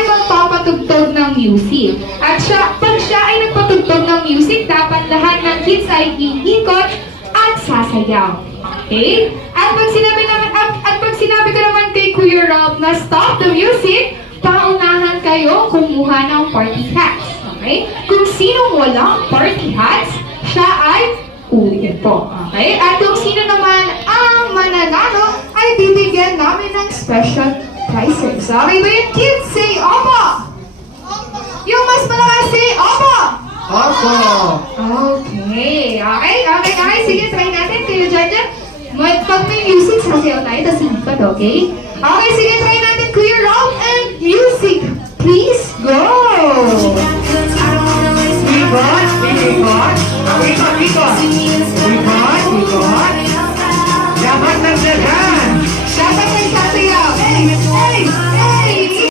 ay magpapatugtog ng music. At pag siya ay nagpatugtog ng music, dapat lahat ng kids ay iikot at sasayaw. Okay? At pag sinabi ko naman kay Kuya Rob na stop the music, paunahan kayo kumuha ng party hats. Okay? Kung sinong walang party hats, siya ay uwi po. Okay? At kung sino naman ang mananalo, ay bibigyan namin ng special prizes. Okay ba yun, kids? Say opo! Yung mas malakas, say opo! Opo! Okay. Sige, try natin. Kayo dyan. Pag may music, sasayaw tayo, tapos ikot, okay? Okay, sige, try natin, Kuya Rob and